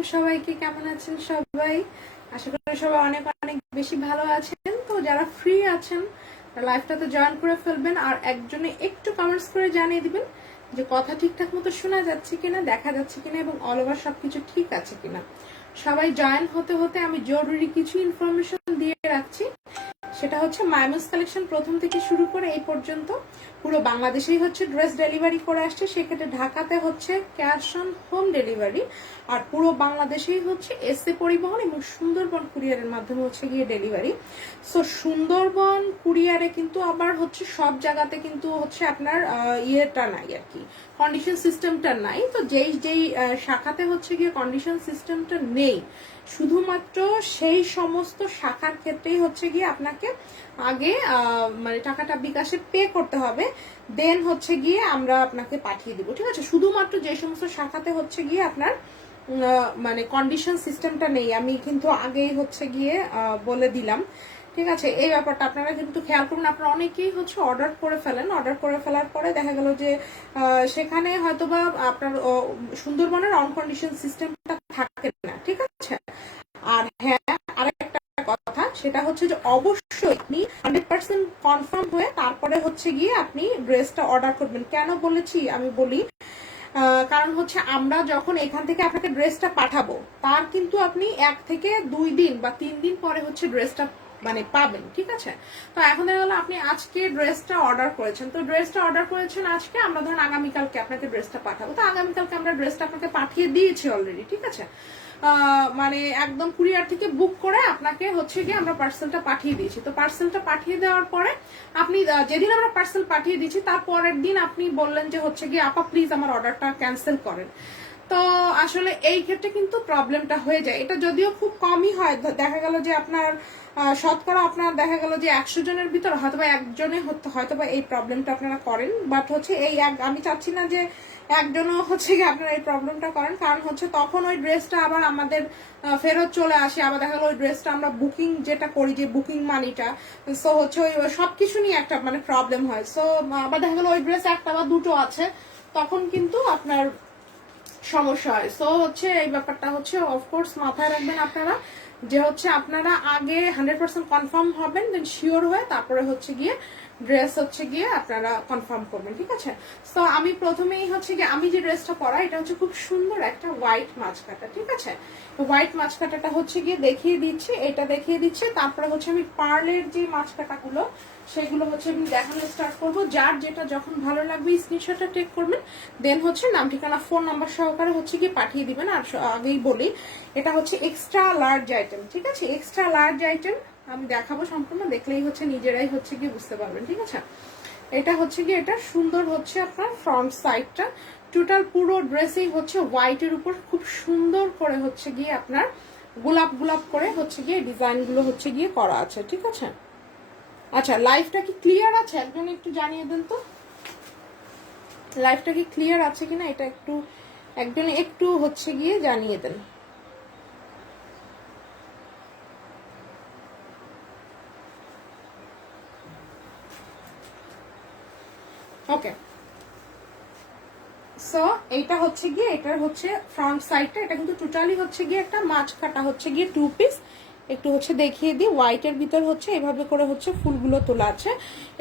আলাইকুম সবাইকে, কেমন আছেন সবাই? আশা করি সবাই অনেক অনেক বেশি ভালো আছেন। তো যারা ফ্রি আছেন লাইভটাতে জয়েন করে ফেলবেন, আর একজনে একটু কমেন্টস করে জানিয়ে দিবেন যে কথা ঠিকঠাক মতো শোনা যাচ্ছে কিনা, দেখা যাচ্ছে কিনা এবং অল ওভার সবকিছু ঠিক আছে কিনা। সবাই জয়েন হতে হতে আমি জরুরি কিছু ইনফরমেশন দিয়ে রাখছি। সেটা হচ্ছে মাইমুস কালেকশন প্রথম থেকে শুরু করে এই পর্যন্ত পুরো বাংলাদেশেই হচ্ছে ড্রেস ডেলিভারি করে আসছে। সেক্ষেত্রে ঢাকাতে হচ্ছে ক্যাশ অন হোম ডেলিভারি, আর পুরো বাংলাদেশেই হচ্ছে এসএ পরিবহন এবং সুন্দরবন কুরিয়ারের মাধ্যমে হচ্ছে গিয়ে ডেলিভারি। সো সুন্দরবন কুরিয়ারে কিন্তু আবার হচ্ছে সব জায়গাতে কিন্তু হচ্ছে আপনার ইয়েটা নাই আর কি, কন্ডিশন সিস্টেমটা নাই। তো যেই যেই শাখাতে হচ্ছে গিয়ে কন্ডিশন সিস্টেমটা নেই, শুধুমাত্র সেই সমস্ত শাখার ক্ষেত্রেই হচ্ছে গিয়ে আপনাকে আগে মানে টাকাটা বিকাশে পে করতে হবে, দেন হচ্ছে গিয়ে আমরা আপনাকে পাঠিয়ে দিব। ঠিক আছে, শুধুমাত্র যে সমস্ত শাখাতে হচ্ছে গিয়ে আপনার মানে কন্ডিশন সিস্টেমটা নেই, আমি কিন্তু আগেই হচ্ছে গিয়ে বলে দিলাম। ঠিক আছে, এই ব্যাপারটা আপনারা কিন্তু খেয়াল করুন। আপনারা অনেকেই হচ্ছে অর্ডার করে ফেলেন, অর্ডার করে ফেলার পরে দেখা গেল যে সেখানে হয়তোবা আপনার সুন্দরবনের অনকন্ডিশন সিস্টেমটা থাকে না। ঠিক আছে, আর হ্যাঁ আরেকটা কথা, সেটা হচ্ছে যে অবশ্যই আপনি 100% কনফার্ম হয়ে তারপরে হচ্ছে গিয়ে আপনি ড্রেসটা অর্ডার করবেন। কেন বলেছি আমি বলি, কারণ হচ্ছে আমরা যখন এখান থেকে আপনাকে ড্রেসটা পাঠাবো, তার কিন্তু আপনি 1 থেকে 2 দিন বা 3 দিন পরে হচ্ছে ড্রেসটা মানে পাবেন। ঠিক আছে, তো এখন দেখা গেল আপনি আজকে ড্রেসটা অর্ডার করেছেন, তো ড্রেসটা অর্ডার করেছেন আজকে, আমরা ধরুন আগামীকালকে আপনাকে ড্রেসটা পাঠাবো, তো আগামীকালকে আমরা ড্রেসটা আপনাকে পাঠিয়ে দিয়েছি অলরেডি। ঠিক আছে, মানে একদম কুরিয়ার থেকে বুক করে আপনাকে হচ্ছে গিয়ে আমরা পার্সেলটা পাঠিয়ে দিয়েছি। তো পার্সেলটা পাঠিয়ে দেওয়ার পরে আপনি যেদিন আমরা পার্সেল পাঠিয়ে দিয়েছি তার পরের দিন আপনি বললেন যে হচ্ছে গিয়ে আপা প্লিজ আমার অর্ডারটা ক্যান্সেল করেন। তো আসলে এই ক্ষেত্রে কিন্তু প্রবলেমটা হয়ে যায়। এটা যদিও খুব কমই হয়, দেখা গেল যে আপনার শতকরা আপনার দেখা গেল যে 100 জনের ভিতর হয়তোবা একজনে হয়তোবা এই প্রবলেমটা আপনারা করেন, বাট হচ্ছে এই আমি চাচ্ছি না যে একজনও হচ্ছে কি আপনারা এই প্রবলেমটা করেন, কারণ হচ্ছে তখন ওই ড্রেসটা আবার আমাদের ফেরত চলে আসে। আবার দেখা গেল ওই ড্রেসটা আমরা বুকিং যেটা করি, যে বুকিং মানিটা, সো হচ্ছে ওই সবকিছু নিয়ে একটা মানে প্রবলেম হয়। সো আবার দেখা গেল ওই ড্রেস একটা বা দুটো আছে, তখন কিন্তু আপনার সমস্যা হয়। সো হচ্ছে এই ব্যাপারটা হচ্ছে অফকোর্স মাথায় রাখবেন আপনারা, যে হচ্ছে আপনারা আগে 100% কনফার্ম হবেন, দেন শিওর হয়ে তারপরে হচ্ছে গিয়ে ড্রেস হচ্ছে গিয়ে আপনারা কনফার্ম করবেন। ঠিক আছে, তো আমি প্রথমেই হচ্ছে গিয়ে আমি যে ড্রেসটা পরা, এটা হচ্ছে খুব সুন্দর একটা হোয়াইট মাঝকাটা। ঠিক আছে, হোয়াইট মাঝকাটাটা হচ্ছে গিয়ে দেখিয়ে দিচ্ছি, এটা দেখিয়ে দিচ্ছি, তারপরে হচ্ছে আমি পার্লের যে মাঝকাটাগুলো সেগুলো হচ্ছে আমি দেখানো স্টার্ট করবো। যার যেটা যখন ভালো লাগবে স্ক্রিনশটটা টেক করবেন, দেন হচ্ছে নাম ঠিকানা ফোন নাম্বার সহকারে হচ্ছে গিয়ে পাঠিয়ে দিবেন। আর আগেই বলি এটা হচ্ছে এক্সট্রা লার্জ আইটেম। ঠিক আছে, এক্সট্রা লার্জ আইটেম আমি দেখাবো, সম্পূর্ণ দেখলেই হচ্ছে নিজেরাই হচ্ছে গিয়ে বুঝতে পারবেন। ঠিক আছে, এটা হচ্ছে গিয়ে এটা সুন্দর হচ্ছে আপনার ফ্রন্ট সাইডটা, টোটাল পুরো ড্রেসেই হচ্ছে হোয়াইটের উপর খুব সুন্দর করে হচ্ছে গিয়ে আপনার গোলাপ গোলাপ করে হচ্ছে গিয়ে ডিজাইনগুলো হচ্ছে গিয়ে করা আছে। ঠিক আছে, আচ্ছা লাইভটা কি ক্লিয়ার আছে একজন একটু জানিয়ে দেন তো, লাইভটা কি ক্লিয়ার আছে কিনা এটা একটু একজন একটু হচ্ছে গিয়ে জানিয়ে দেন। ওকে, সো এইটা হচ্ছে গিয়ে এটার হচ্ছে ফ্রন্ট সাইডটা, এটা কিন্তু টোটালি হচ্ছে গিয়ে একটা মাছ কাটা হচ্ছে গিয়ে 2 পিস। একটু হচ্ছে দেখিয়ে দিই, হোয়াইটের ভিতর হচ্ছে এভাবে করে হচ্ছে ফুলগুলো তোলা আছে।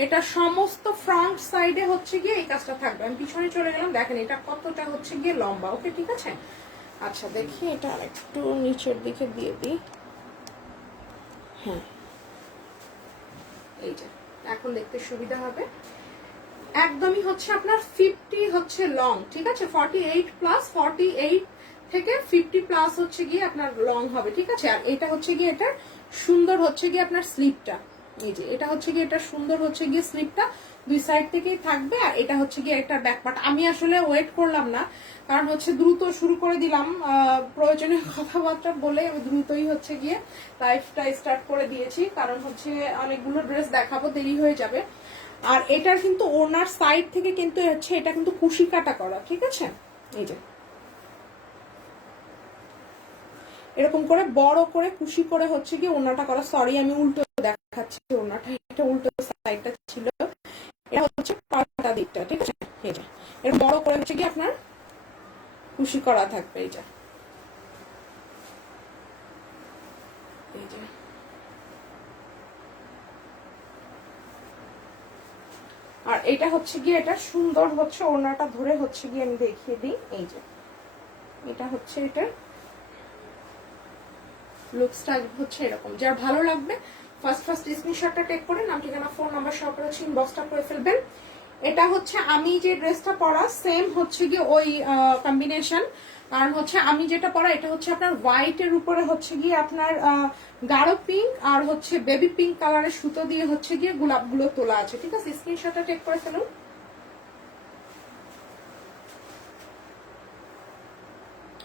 এটা সমস্ত ফ্রন্ট সাইডে হচ্ছে গিয়ে এই কাজটা থাকবে। আমি পিছনে চলে গেলাম, দেখেন এটা কতটা হচ্ছে গিয়ে লম্বা। ওকে, ঠিক আছে, আচ্ছা দেখি এটা আরেকটু নিচের দিকে দিয়ে দিই। হ্যাঁ, এই যে এখন দেখতে সুবিধা হবে। একদমই হচ্ছে আপনার 50 হচ্ছে লং। ঠিক আছে, 48 প্লাস 48 থেকে 50 প্লাস হচ্ছে গিয়ে আপনার লং হবে। ঠিক আছে, আর এটা হচ্ছে গিয়ে এটা সুন্দর হচ্ছে গিয়ে আপনার স্লিপটা, এই যে এটা হচ্ছে গিয়ে এটা সুন্দর হচ্ছে গিয়ে স্লিপটা দুই সাইড থেকেই থাকবে। আর এটা হচ্ছে গিয়ে একটা ব্যাকপার্ট। আমি আসলে ওয়েট করলাম না, কারণ হচ্ছে দ্রুত শুরু করে দিলাম, প্রয়োজনীয় কথাবার্তা বলে আমি দ্রুতই হচ্ছে গিয়ে লাইফটা স্টার্ট করে দিয়েছি, কারণ হচ্ছে অনেকগুলো ড্রেস দেখাবো, দেরি হয়ে যাবে। আর এটার কিন্তু ওনার সাইড থেকে কিন্তু হচ্ছে এটা কিন্তু কুশি কাটা করা। ঠিক আছে, এই যে এরকম করে বড় করে কুশি করে হচ্ছে কি ওনাটা করা। সরি আমি উল্টো দেখাচ্ছি, ওনাটা এটা উল্টো সাইডটা ছিল, এটা হচ্ছে পাল্টা দিকটা। ঠিক আছে, এই যে এর বড় করে হচ্ছে কি আপনার কুশি করা থাকবে। এই যে এই যে আর এটা হচ্ছে গিয়ে এটা সুন্দর হচ্ছে ওড়নাটা ধরে হচ্ছে গিয়ে আমি দেখিয়ে দিই। এই যে এটা হচ্ছে এটা লুকসটা হচ্ছে এরকম। যার ভালো লাগবে ফার্স্ট স্ক্রিনশটটা টেক করে নাম ঠিকানা ফোন নাম্বার সহকারে হচ্ছে ইনবক্সটা করে ফেলবেন। এটা হচ্ছে আমি যে ড্রেসটা পরা সেম হচ্ছে গিয়ে ওই কম্বিনেশন, কারণ হচ্ছে আমি যেটা পরা এটা হচ্ছে আপনার হোয়াইটের উপরে হচ্ছে গিয়ে আপনার গাঢ় পিঙ্ক আর হচ্ছে বেবি পিঙ্ক কালারের সুতো দিয়ে হচ্ছে গিয়ে গোলাপগুলো তোলা আছে। ঠিক আছে, স্ক্রিনশটটা টেক করে ফেলুন।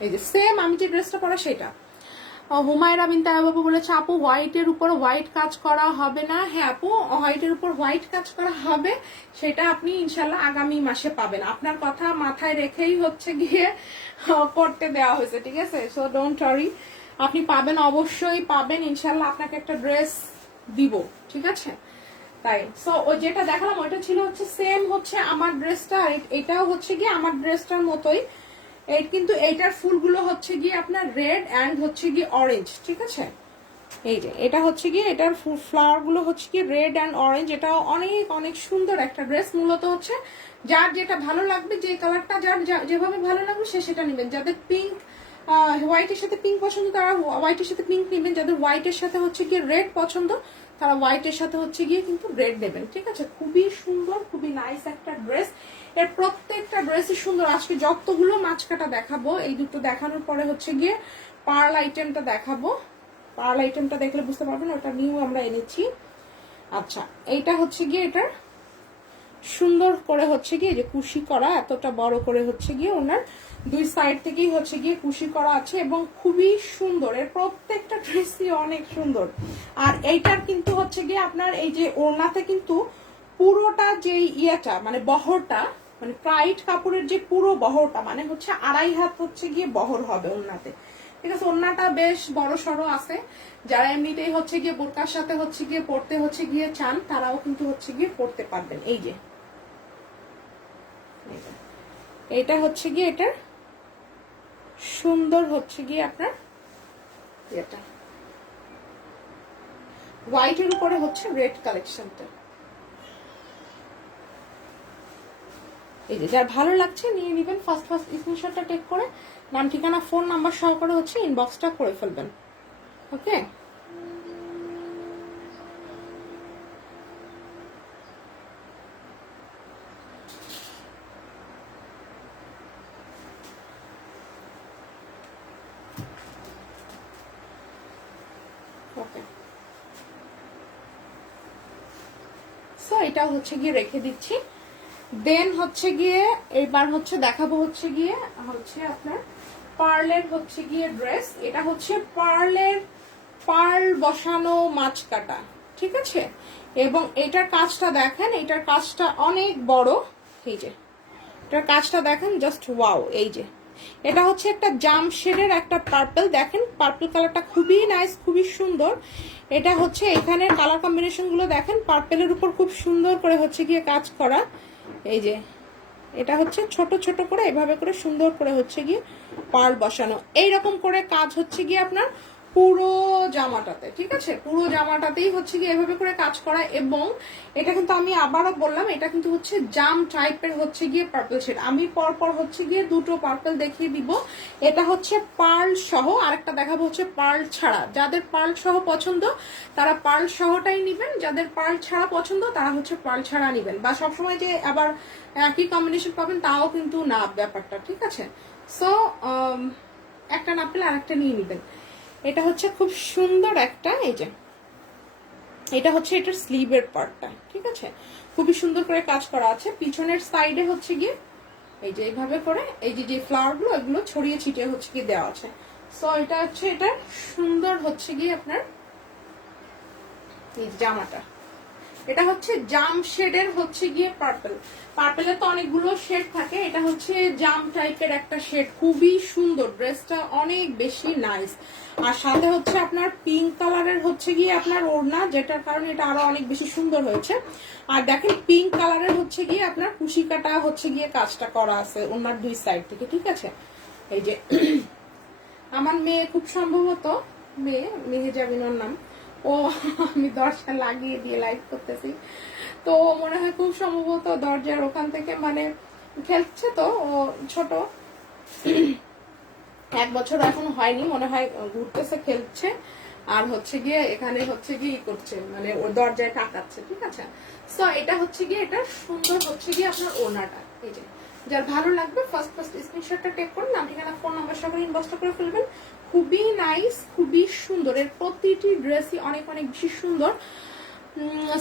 এই যে সেম আমি যে ড্রেসটা পরা সেটা। হুমায়রা বিনতে বাবু বলেছে আপু হোয়াইটের উপর হোয়াইট কাজ করা হবে না? হ্যাঁ আপু, হোয়াইটের উপর হোয়াইট কাজ করা হবে, সেটা আপনি ইনশাল্লাহ আগামী মাসে পাবেন। আপনার কথা মাথায় রেখেই হচ্ছে গিয়ে করতে দেওয়া হয়েছে, ঠিক আছে? সো ডোন্ট ওয়ারি, আপনি পাবেন, অবশ্যই পাবেন ইনশাল্লাহ। আপনাকে একটা ড্রেস দিব, ঠিক আছে? তাই সো ওই যেটা দেখালাম ওইটা ছিল হচ্ছে সেম হচ্ছে আমার ড্রেসটা, এটাও হচ্ছে গিয়ে আমার ড্রেসটার মতোই। কিন্তু এইটার ফুলগুলো হচ্ছে গিয়ে আপনার রেড অ্যান্ড হচ্ছে গিয়ে অরেঞ্জ, ঠিক আছে? এই যে এটা হচ্ছে গিয়ে এটার ফ্লাওয়ার গুলো হচ্ছে গিয়ে রেড অ্যান্ড অরেঞ্জ। এটাও অনেক অনেক সুন্দর একটা ড্রেস। মূলত হচ্ছে যার যেটা ভালো লাগবে, যে কালারটা যার যেভাবে ভালো লাগবে সে সেটা নেবেন। যাদের পিঙ্ক হোয়াইটের সাথে পিঙ্ক পছন্দ তারা হোয়াইটের সাথে পিঙ্ক নেবেন, যাদের হোয়াইটের সাথে হচ্ছে গিয়ে রেড পছন্দ তারা হোয়াইটের সাথে হচ্ছে গিয়ে কিন্তু রেড নেবেন, ঠিক আছে? খুবই সুন্দর, খুবই নাইস একটা ড্রেস। এর প্রত্যেকটা ড্রেসই সুন্দর। আজকে যতগুলো মাছকাটা দেখাবো, এই দুটো দেখানোর পরে হচ্ছে গিয়ে পার্ল আইটেমটা দেখাবো। পার্ল আইটেমটা দেখলে বুঝতে পারবেন, ওটা নিউ আমরা এনেছি। আচ্ছা, এইটা হচ্ছে গিয়ে এটার সুন্দর করে হচ্ছে গিয়ে যে কুশি করা, এতটা বড় করে হচ্ছে গিয়ে ওনার দুই সাইড থেকেই হচ্ছে গিয়ে কুশি করা আছে এবং খুবই সুন্দর। এর প্রত্যেকটা ড্রেসই অনেক সুন্দর। আর এইটার কিন্তু হচ্ছে গিয়ে আপনার এই যে ওড়নাতে কিন্তু পুরোটা যে ইয়েটা মানে বহরটা, মানে প্রাইড কাপড়ের যে পুরো বহরটা মানে হচ্ছে 2.5 হাত হচ্ছে গিয়ে বহর হবে ওড়নাতে, ঠিক আছে? ওড়নাটা বেশ বড় সড়ো আছে। যারা এমনিতেই হচ্ছে গিয়ে বোরকার সাথে হচ্ছে গিয়ে পড়তে হচ্ছে গিয়ে চান তারাও কিন্তু হচ্ছে গিয়ে পড়তে পারবেন। এই যে এটা হচ্ছে গিয়ে এটার সুন্দর হচ্ছে গিয়ে আপনার এটা হোয়াইটের উপরে হচ্ছে রেড কালেকশনটা। এই যে যার ভালো লাগছে নিয়ে নেবেন, ফার্স্ট স্ক্রিনশটটা টেক করে নাম ঠিকানা ফোন নাম্বার সহকারে হচ্ছে ইনবক্সটা করে ফেলবেন। ওকে, ওকে। সো এটা হচ্ছে গিয়ে রেখে দিচ্ছি। দেন হচ্ছে গিয়ে এবার হচ্ছে দেখাবো হচ্ছে গিয়ে হচ্ছে আপনার পার্লের হচ্ছে গিয়ে ড্রেস। এটা হচ্ছে পার্লের পার্ল বসানো মাছ কাটা, ঠিক আছে? এবং এটার কাজটা দেখেন, এটার কাজটা অনেক বড়। এই যে এটার কাজটা দেখেন, জাস্ট ওয়াও। এই যে এটা হচ্ছে একটা জাম শেডের একটা পার্পল, দেখেন পার্পল কালারটা খুবই নাইস, খুবই সুন্দর। এটা হচ্ছে এখানের কালার কম্বিনেশন গুলো দেখেন, পার্পেলের উপর খুব সুন্দর করে হচ্ছে গিয়ে কাজ করা। এই যে এটা হচ্ছে ছোট ছোট করে এভাবে করে সুন্দর করে হচ্ছে গিয়ে পার্ল বসানো। এইরকম করে কাজ হচ্ছে গিয়ে আপনার পুরো জামাটাতে, ঠিক আছে? পুরো জামাটাতেই হচ্ছে গিয়ে এভাবে করে কাজ করা। এবং এটা কিন্তু আমি আবারও বললাম, এটা কিন্তু হচ্ছে জাম টাইপের হচ্ছে গিয়ে পার্পল শেড। আমি পরপর হচ্ছে গিয়ে দুটো পার্পল দেখিয়ে দিব। এটা হচ্ছে পার্ল সহ, আরেকটা দেখাবো হচ্ছে পার্ল ছাড়া। যাদের পার্ল সহ পছন্দ তারা পার্ল সহটাই নিবেন, যাদের পার্ল ছাড়া পছন্দ তারা হচ্ছে পার্ল ছাড়া নিবেন। বা সবসময় যে আবার একই কম্বিনেশন পাবেন তাও কিন্তু না ব্যাপারটা, ঠিক আছে? সো একটা না পেলে আরেকটা নিয়ে নিবেন। এটা হচ্ছে খুব সুন্দর একটা, এই যে এটা হচ্ছে এটার স্লিভের পার্টটা, ঠিক আছে? খুবই সুন্দর করে কাজ করা আছে। পিছনের সাইডে হচ্ছে গিয়ে এই যে এইভাবে করে এই যে ফ্লাওয়ার গুলো এগুলো ছড়িয়ে ছিটিয়ে হচ্ছে গিয়ে দেওয়া আছে। সো এটা হচ্ছে এটা সুন্দর হচ্ছে গিয়ে আপনার এই জামাটা। এটা হচ্ছে জাম শেডের হচ্ছে গিয়ে পার্পল। পার্পেলের তো অনেকগুলো শেড থাকে, এটা হচ্ছে জাম টাইপের একটা শেড। খুবই সুন্দর, ড্রেসটা অনেক বেশি নাইস। আর সাথে হচ্ছে আপনার পিঙ্ক কালারের হচ্ছে গিয়ে আপনার ওড়না, যেটার কারণে এটা আরো অনেক বেশি সুন্দর হয়েছে। আর দেখেন পিঙ্ক কালারের হচ্ছে গিয়ে আপনার কুশি কাটা হচ্ছে গিয়ে কাজটা করা আছে ওড়নার দুই সাইড থেকে, ঠিক আছে? এই যে আমার মেয়ে খুব সম্ভবত মেয়ে, মেহেজাবিন ওর নাম। ও আমি দরজা লাগিয়ে দিয়ে লাইভ করতেছি, তো মনে হয় খুব সম্ভবত দরজার ওখান থেকে মানে খেলছে, তো ও ছোট 1 বছর এখন হয়নি মনে হয়, ঘুরতেছে খেলছে আর হচ্ছে গিয়ে এখানে হচ্ছে গিয়ে করছে মানে ওর দরজায় টাকাচ্ছে, ঠিক আছে। সো এটা হচ্ছে গিয়ে এটা সুন্দর হচ্ছে গিয়ে আপনার ওনাটা, এই যে যার ভালো লাগবে ফার্স্ট স্ক্রিনশটটা টেক করুন, নাম ঠিকানা ফোন নাম্বার সহ ইনবক্সটা করে ফেলবেন। খুবই নাইস, খুবই সুন্দর, এর প্রতিটি ড্রেসই অনেক অনেক বেশি সুন্দর।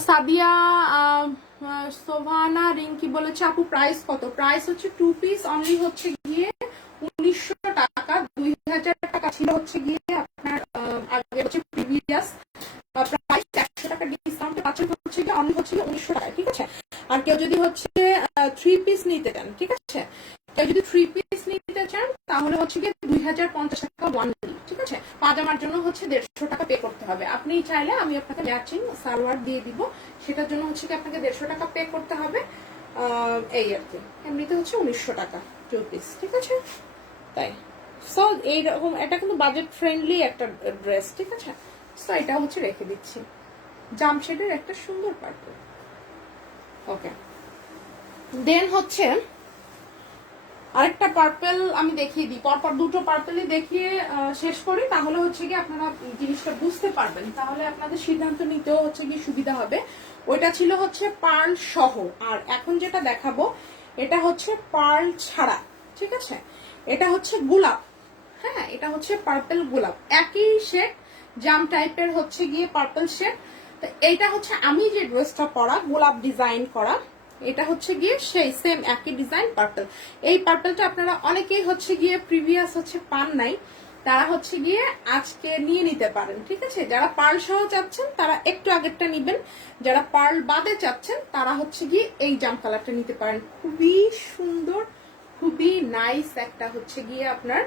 সাদিয়া সোভানা রিঙ্কি বলেছে আপু প্রাইস কত? প্রাইস হচ্ছে 2 পিস অনলি হচ্ছে গিয়ে 1900 টাকা, 2000 টাকা ছিল হচ্ছে গিয়ে আপনার আগে হচ্ছে প্রিভিয়াস প্রাইস, 100 টাকা ডিসকাউন্টে পাচ্ছেন হচ্ছে গিয়ে অনলি হচ্ছে 1900 টাকা, ঠিক আছে। আর কেউ যদি হচ্ছে 3 পিস নিতে চান, ঠিক আছে, কেউ যদি 3 পিস নিতে চান তাহলে হচ্ছে গিয়ে 2050 টাকা ওয়ানলি, ঠিক আছে। পাজামার জন্য হচ্ছে 150 টাকা পে করতে হবে। আপনি চাইলে আমি আপনাকে ম্যাচিং সালোয়ার দিয়ে দিব, সেটার জন্য হচ্ছে কি আপনাকে 150 টাকা পে করতে হবে, এই আর কি। এমনিতে হচ্ছে 1900 টাকা 2 পিস, ঠিক আছে। তাই সো এইরকম এটা কিন্তু বাজেট ফ্রেন্ডলি একটা ড্রেস, ঠিক আছে। সো এটা হচ্ছে রেখে দিচ্ছি, জামশেডের একটা সুন্দর পার্পল। ওকে, দেন হচ্ছে আরেকটা পার্পল আমি দেখিয়ে দিই, পরপর দুটো পার্পলই দেখিয়ে শেষ করি, তাহলে হচ্ছে কি আপনারা জিনিসটা বুঝতে পারবেন, তাহলে আপনাদের সিদ্ধান্ত নিতেও হচ্ছে কি সুবিধা হবে। ওইটা ছিল হচ্ছে পার্ল সহ, আর এখন যেটা দেখাবো এটা হচ্ছে পার্ল ছাড়া, ঠিক আছে। এটা হচ্ছে গোলাপ, হ্যাঁ এটা হচ্ছে পার্পল গোলাপ, একই শেড, জাম টাইপের হচ্ছে গিয়ে পার্পল শেড। তো এইটা হচ্ছে আমি যে ড্রেসটা পরা গোলাপ ডিজাইন করা, এটা হচ্ছে গিয়ে সেই সেম একই ডিজাইন পার্পল। এই পার্পলটা আপনারা অনেকেই হচ্ছে গিয়ে প্রিভিয়াস হচ্ছে পান নাই, তারা হচ্ছে গিয়ে আজকে নিয়ে নিতে পারেন, ঠিক আছে। যারা পার্ল সহ চাচ্ছেন তারা একটু আগেরটা নিবেন, যারা পার্ল বাদে চাচ্ছেন তারা হচ্ছে গিয়ে এই জাম কালারটা নিতে পারেন। খুবই সুন্দর, খুবই নাইস একটা হচ্ছে গিয়ে আপনার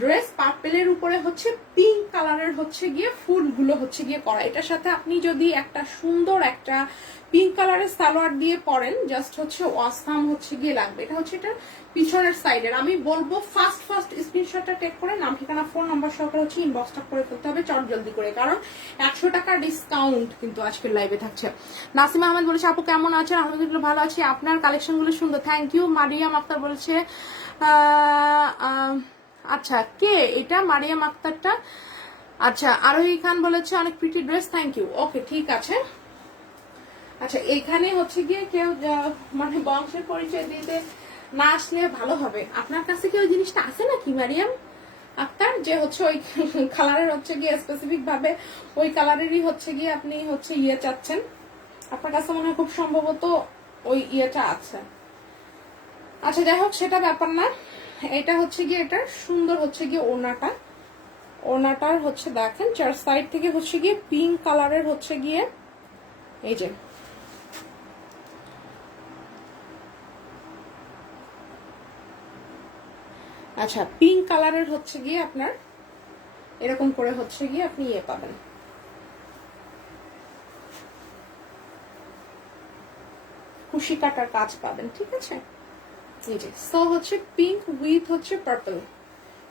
ড্রেস, পার্পেলের উপরে হচ্ছে পিঙ্ক কালারের হচ্ছে গিয়ে ফুলগুলো হচ্ছে গিয়ে করা। এটার সাথে আপনি যদি একটা সুন্দর একটা পিঙ্ক কালারের সালোয়ার দিয়ে পরেন, জাস্ট হচ্ছে অসাম হচ্ছে গিয়ে লাগবে। এটা হচ্ছে এটা পিছনের সাইডের। আমি বলবো ফার্স্ট স্ক্রিনশটটা টেক করে নাম ঠিকানা ফোন নাম্বার সহকারে হচ্ছে ইনবক্সটা করে ফেলতে হবে চট জলদি করে, কারণ 100 টাকা ডিসকাউন্ট কিন্তু আজকের লাইভে থাকছে। নাসিমা আহমেদ বলেছে আপু কেমন আছেন? আলহামদুলিল্লাহ ভালো আছি, আপনার কালেকশন গুলো সুন্দর, থ্যাংক ইউ। মারিয়াম আক্তার বলেছে আচ্ছা কে এটা মারিয়াম আক্তারটা? আচ্ছা আরোহী খান বলেছে অনেক প্রিটি ড্রেস, থ্যাংক ইউ। ওকে ঠিক আছে। আচ্ছা এখানে হচ্ছে গিয়ে কেউ মানে বংশের পরিচয় দিতে না আসলে ভালো হবে। আপনার কাছে কি ওই জিনিসটা আছে নাকি মারিয়াম আক্তার, যে হচ্ছে ওই কালারের হচ্ছে গিয়ে স্পেসিফিক ভাবে ওই কালারেরই হচ্ছে গিয়ে আপনি হচ্ছে ইয়ে চাচ্ছেন? আপনার কাছে মনে হয় খুব সম্ভবত ওই ইয়েটা আছে। আচ্ছা যাই হোক সেটা ব্যাপার না, এটা হচ্ছে গিয়ে এটা সুন্দর হচ্ছে গিয়ে ওনাটার হচ্ছে দেখেন চার সাইড থেকে হচ্ছে গিয়ে পিঙ্ক কালারের হচ্ছে গিয়ে এই যে আচ্ছা পিঙ্ক কালারের হচ্ছে গিয়ে আপনার এরকম করে হচ্ছে গিয়ে আপনি ইয়ে পাবেন, কুশি কাটার কাজ পাবেন, ঠিক আছে। এই যে সো হচ্ছে পিঙ্ক উইথ হচ্ছে পার্পল,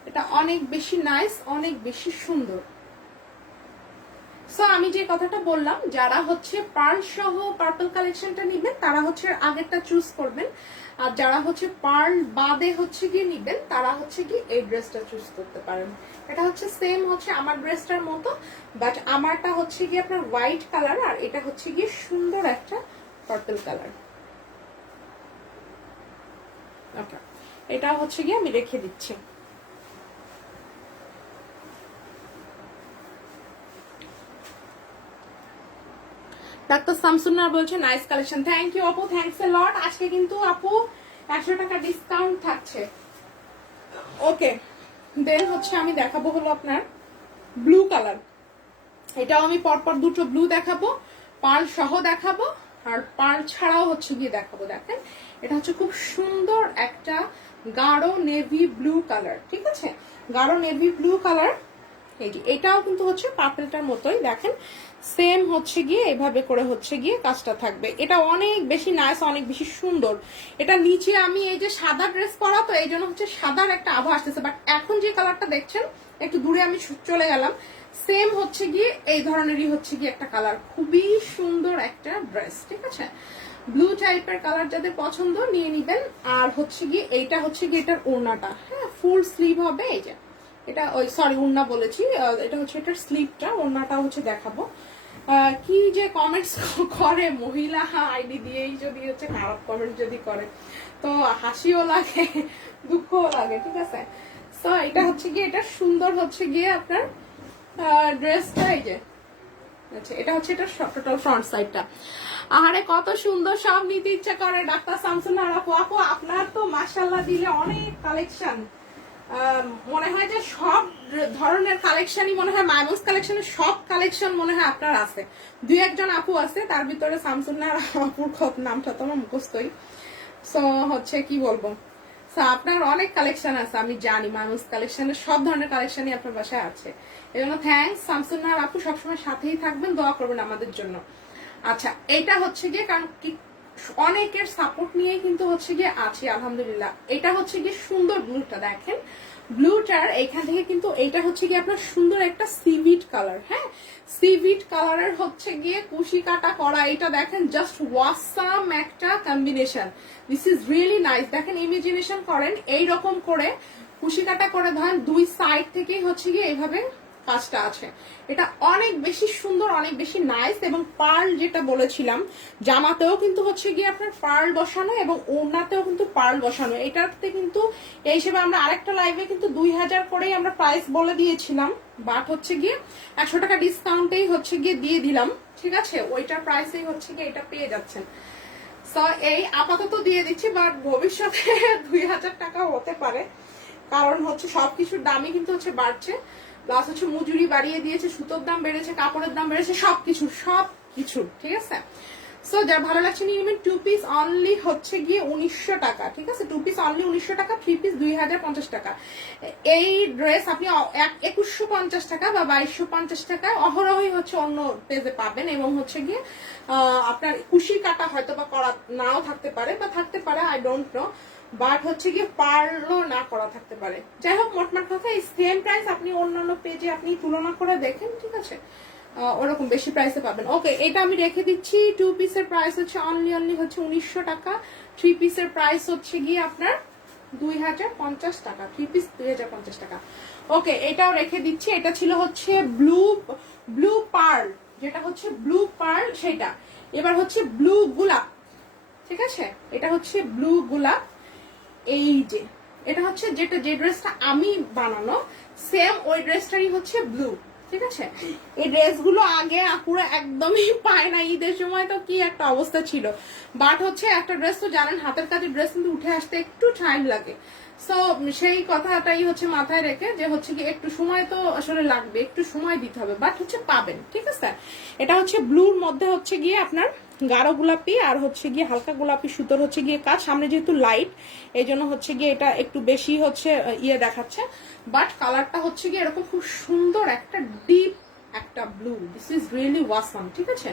এটা অনেক বেশি নাইস, অনেক বেশি সুন্দর। সো আমি যে কথাটা বললাম, যারা হচ্ছে পার্ল সহ পার্পল কালেকশনটা নিবেন তারা হচ্ছে আগেরটা চুজ করবেন, আর যারা হচ্ছে পার্ল বাদে হচ্ছে গিয়ে নিবেন তারা হচ্ছে কি এই ড্রেসটা চুজ করতে পারেন। এটা হচ্ছে সেম হচ্ছে আমার ড্রেসটার মতো, বাট আমারটা হচ্ছে গিয়ে আপনার হোয়াইট কালার আর এটা হচ্ছে গিয়ে সুন্দর একটা পার্পল কালার। ওকে এটা হচ্ছে গিয়ে আমি রেখে দিচ্ছি। ডাক্তার শামসুন্নাহ বলছে নাইস কালেকশন, থ্যাংক ইউ আপু, থ্যাঙ্কস এ লট। আজকে কিন্তু আপু 100 টাকা ডিসকাউন্ট থাকছে। ওকে দেন হচ্ছে আমি দেখাবো হলো আপনার ব্লু কালার, এটাও আমি পরপর দুটো ব্লু দেখাবো, পার্ল সহ দেখাবো আর পার্ল ছাড়াও হচ্ছে গিয়ে দেখাবো। দেখেন এটা হচ্ছে খুব সুন্দর একটা গাঢ় নেভি ব্লু কালার, ঠিক আছে, গাঢ় নেভি ব্লু কালার। এই যে এটাও কিন্তু হচ্ছে পার্পলটার মতোই, দেখেন সেম হচ্ছে গিয়ে এভাবে করে হচ্ছে গিয়ে কাজটা থাকবে। এটা অনেক বেশি নাইস, অনেক বেশি সুন্দর। এটা নিচে আমি এই যে সাদা ড্রেস পরা, তো এই জন্য হচ্ছে সাদার একটা আভা আসতেছে, বাট এখন যে কালারটা দেখছেন একটু দূরে আমি চলে গেলাম, সেম হচ্ছে গিয়ে এই ধরনেরই হচ্ছে গিয়ে একটা কালার, খুবই সুন্দর একটা ড্রেস, ঠিক আছে। ব্লু টাইপের কালার যাদের পছন্দ নিয়ে নিবেন। আর হচ্ছে গিয়ে এইটা হচ্ছে গিয়ে এটার ওড়নাটা, হ্যাঁ ফুল স্লিভ হবে। এই যে এটা ওই সরি ওড়না বলেছি, এটা হচ্ছে এটার স্লিভটা, ওড়নাটা হচ্ছে দেখাবো। কি যে কমেন্টস করে মহিলা আইডি দিয়েই যদি হচ্ছে খারাপ কমেন্ট যদি করে তো হাসিও লাগে দুঃখও লাগে, ঠিক আছে। তো এটা হচ্ছে গিয়ে এটা সুন্দর হচ্ছে গিয়ে আপনার ড্রেসটা। এই যে আচ্ছা এটা হচ্ছে এটা টোটাল ফ্রন্ট সাইডটা। আরে কত সুন্দর, সব নিতে ইচ্ছা করে। ডাক্তার শামসুন্নাহার আপু, আপু আপনার তো মাশাআল্লাহ দিলে অনেক কালেকশন, মনে হয় যে সব ধরনের কালেকশনই মনে হয় মাইমুস কালেকশনের সব কালেকশন মনে হয় আপনার আছে। দুই একজন আপু আছে তার ভিতরে শামসুন্নাহার আপুর নামটা তো আমার মুখস্থই। সো হচ্ছে কি বলবো, আপনার অনেক কালেকশন আছে, আমি জানি মানুষ কালেকশনের সব ধরনের কালেকশনই আপনার বাসায় আছে। এই জন্য থ্যাংকস শামসুন্নাহার আপু, সবসময় সাথেই থাকবেন, দোয়া করবেন আমাদের জন্য। আচ্ছা এটা হচ্ছে গিয়ে কারণ কি অনেকের সাপোর্ট নিয়ে কিন্তু হচ্ছে গিয়ে আছি আলহামদুলিল্লাহ। এটা হচ্ছে গিয়ে সুন্দর ব্লুটা দেখেন, ব্লুটার এইখান থেকে কিন্তু এইটা হচ্ছে গিয়ে আপনার সুন্দর একটা সিভিট কালার, হ্যাঁ সিভিট কালারের হচ্ছে গিয়ে কুশি কাটা করা। এটা দেখেন জাস্ট ওয়াসাম একটা combination, this is really nice. দেখেন ইমাজিনেশন করেন এইরকম করে কুশি কাটা করে ধরেন দুই সাইড থেকেই হচ্ছে গিয়ে এইভাবে কাজটা আছে। এটা অনেক বেশি সুন্দর, অনেক বেশি নাইস। এবং পার্ল যেটা বলেছিলাম, জামাতেও কিন্তু হচ্ছে গিয়ে আপনার পার্ল বসানো এবং ওড়নাতেও কিন্তু পার্ল বসানো। এটাতে কিন্তু এই হিসেবে আমরা আরেকটা লাইভে কিন্তু 2000 করেই আমরা প্রাইস বলে দিয়েছিলাম, বাট হচ্ছে গিয়ে 100 টাকা ডিসকাউন্টেই হচ্ছে গিয়ে দিয়ে দিলাম, ঠিক আছে। ওইটার প্রাইসেই হচ্ছে গিয়ে এটা পেয়ে যাচ্ছেন। সো এই আপাতত দিয়ে দিচ্ছি, বাট ভবিষ্যতে 2000 টাকা হতে পারে, কারণ হচ্ছে সবকিছুর দামই কিন্তু হচ্ছে বাড়ছে। প্লাস হচ্ছে মজুরি বাড়িয়ে দিয়েছে, সুতোর দাম বেড়েছে, কাপড়ের দাম বেড়েছে, সবকিছু, ঠিক আছে। সো যার ভালো লাগছে নিয়ে নেবেন। 2 পিস অনলি হচ্ছে গিয়ে 1900 টাকা, ঠিক আছে। 2 পিস অনলি 1900 টাকা, 3 পিস 2050 টাকা। এই ড্রেস আপনি 2150 টাকা বা 2250 টাকায় অহরহই হচ্ছে অন্য পেজে পাবেন। এবং হচ্ছে গিয়ে আপনার কুশি কাটা হয়তো বা করা নাও থাকতে পারে বা থাকতে পারে, আই ডোন্ট নো, বাট হচ্ছে গিয়ে পারলো না করা থাকতে পারে। যাই হোক মোটমাট কথা এই সেম প্রাইস আপনি অন্যান্য পেজে আপনি তুলনা করে দেখেন, ঠিক আছে, ওরকম বেশি প্রাইসে পাবেন। ওকে এটা আমি রেখে দিচ্ছি। 2 পিসের প্রাইস হচ্ছে অনলি হচ্ছে 1900 টাকা, 3 পিসের প্রাইস হচ্ছে গিয়ে আপনার 2050 টাকা, 3 পিস 2050 টাকা। ওকে এটাও রেখে দিচ্ছি। এটা ছিল হচ্ছে ব্লু পার্ল, যেটা হচ্ছে ব্লু পার্ল সেটা। এবার হচ্ছে ব্লু গোলাপ, ঠিক আছে, এটা হচ্ছে ব্লু গোলাপ। এই যে এটা হচ্ছে যেটা যে ড্রেসটা আমি বানানো সেম ওই ড্রেসটারই হচ্ছে ব্লু, ঠিক আছে। এই ড্রেসগুলো আগে আপুরা একদমই পায় না, ঈদের সময় তো কি একটা অবস্থা ছিল। বাট হচ্ছে একটা ড্রেস তো জানেন হাতের কাজের ড্রেস কিন্তু উঠে আসতে একটু টাইম লাগে। সো সেই কথাটাই হচ্ছে মাথায় রেখে যে হচ্ছে কি একটু সময় তো আসলে লাগবে, একটু সময় দিতে হবে, বাট হচ্ছে পাবেন, ঠিক আছে। এটা হচ্ছে ব্লুর মধ্যে হচ্ছে গিয়ে আপনার গাঢ় গোলাপি আর হচ্ছে গিয়ে হালকা গোলাপি সুতোর হচ্ছে গিয়ে কাজ। সামনে যেহেতু লাইট এই জন্য হচ্ছে গিয়ে এটা একটু বেশি হচ্ছে ইয়ে দেখাচ্ছে, বাট কালারটা হচ্ছে গিয়ে এরকম খুব সুন্দর একটা ডিপ একটা blue, this is really awesome, ঠিক আছে।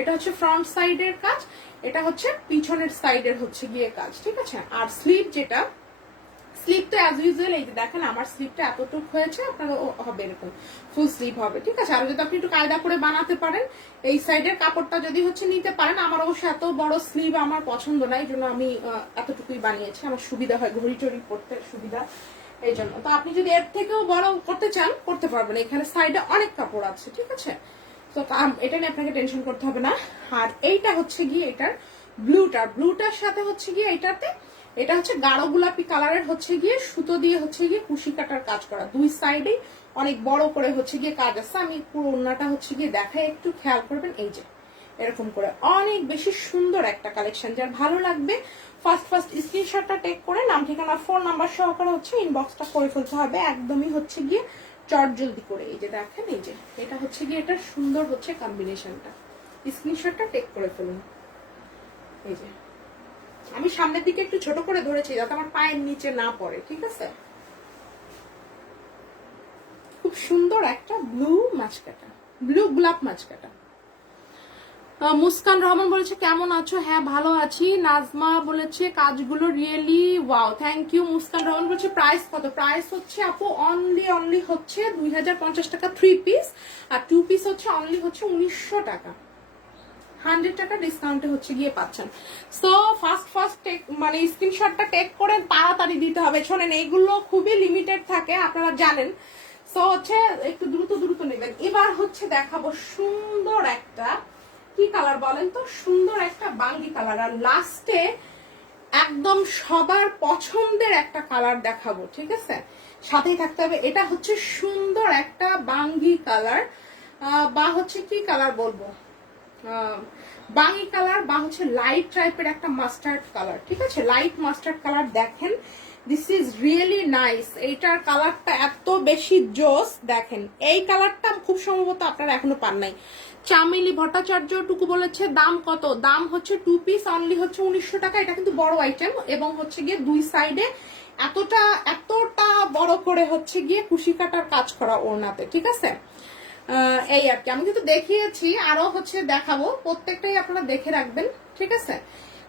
এটা হচ্ছে ফ্রন্ট সাইডের কাজ, এটা হচ্ছে পিছনের সাইডের হচ্ছে গিয়ে কাজ, ঠিক আছে। আর স্লিভ যেটা, স্লিভ তো অ্যাজ ইউজুয়াল এই যে দেখেন আমার স্লিভটা এতটুক হয়েছে, আপনার হবে এরকম ফুল স্লিভ হবে, ঠিক আছে। আর যদি আপনি একটু কায়দা করে বানাতে পারেন এই সাইডের কাপড়টা যদি হচ্ছে নিতে পারেন, আমার অবশ্য এত বড় স্লিভ আমার পছন্দ না, এই জন্য আমি এতটুকুই বানিয়েছি, আমার সুবিধা হয় ঘড়ি টড়ি পড়তে সুবিধা এই জন্য। তো আপনি যদি এর থেকেও বড় করতে চান করতে পারবেন, এখানে সাইডে অনেক কাপড় আছে, ঠিক আছে। তো এটা নিয়ে আপনাকে টেনশন করতে হবে না। আর এইটা হচ্ছে গিয়ে এটার ব্লুটার সাথে হচ্ছে গিয়ে এটাতে এটা হচ্ছে গাঢ় গোলাপি কালারের হচ্ছে গিয়ে সুতো দিয়ে হচ্ছে গিয়ে কুশি কাটার কাজ করা, দুই সাইডে অনেক বড় করে হচ্ছে গিয়ে কাজ আছে। আমি পুরো ওড়নাটা হচ্ছে গিয়ে দেখাই, একটু খেয়াল করবেন, এই যে এরকম করে অনেক বেশি সুন্দর একটা কালেকশন। যার ভালো লাগবে ফার্স্ট স্ক্রিনশটটা টেক করে নাম ঠিকানা ফোন নাম্বার সহকারে হচ্ছে ইনবক্সটা করে ফেলতে হবে, একদমই হচ্ছে গিয়ে চট জলদি করে। এই যে দেখেন এই যে এটা হচ্ছে গিয়ে এটা সুন্দর হচ্ছে কম্বিনেশনটা, স্ক্রিনশটটা টেক করে ফেলুন। এই যে আমি সামনের দিকে একটু ছোট করে ধরেছি যাতে আমার পায়ের নিচে না পড়ে, ঠিক আছে। খুব সুন্দর একটা ব্লু মাছকাটা, ব্লু গোলাপ মাছকাটা। মুস্কান রহমান বলেছে কেমন আছো, হ্যাঁ ভালো আছি। নাজমা বলেছে কাজগুলো really wow, thank you. Muskan Rahman বলেছে প্রাইস কত? প্রাইস হচ্ছে আপু অনলি হচ্ছে 2050 টাকা 3 পিস, আর 2 পিস হচ্ছে অনলি হচ্ছে 1900 টাকা। 100 টাকা ডিসকাউন্টে হচ্ছে গিয়ে পাচ্ছেন। সো ফার্স্ট টেক মানে স্ক্রিনশটটা টেক করে তাড়াতাড়ি দিতে হবে। শোনেন এইগুলো খুবই লিমিটেড থাকে, আপনারা জানেন। সো হচ্ছে একটু দ্রুত নেবেন। এবার হচ্ছে দেখাবো সুন্দর একটা, কি কালার বলেন তো, সুন্দর একটা বাঙ্গি কালার, আর লাস্টে একদম সবার পছন্দের একটা কালার দেখাবো, ঠিক আছে? সাথেই থাকতে হবে। এটা হচ্ছে সুন্দর একটা বাঙ্গি কালার, বা হচ্ছে কি কালার বলবো, বাঙ্গি কালার বা হচ্ছে লাইট টাইপের একটা মাস্টার্ড কালার, ঠিক আছে? Light mustard colour. দেখেন দিস ইজ রিয়েলি নাইস। এইটার কালারটা এত বেশি জোস। দেখেন এই কালারটা খুব সম্ভবত আপনারা এখনো পান নাই। চামেলি ভট্টাচার্য টুকু বলেছে দাম কত? দাম হচ্ছে 2 পিস অনলি হচ্ছে 1900 টাকা। এটা কিন্তু বড় আইটেম, এবং হচ্ছে গিয়ে দুই সাইডে এতটা বড় করে হচ্ছে গিয়ে কুশি কাটার কাজ করা ওড়নাতে, ঠিক আছে? এই আর কি, আমি কিন্তু দেখিয়েছি, আরো হচ্ছে দেখাবো, প্রত্যেকটাই আপনারা দেখে রাখবেন, ঠিক আছে?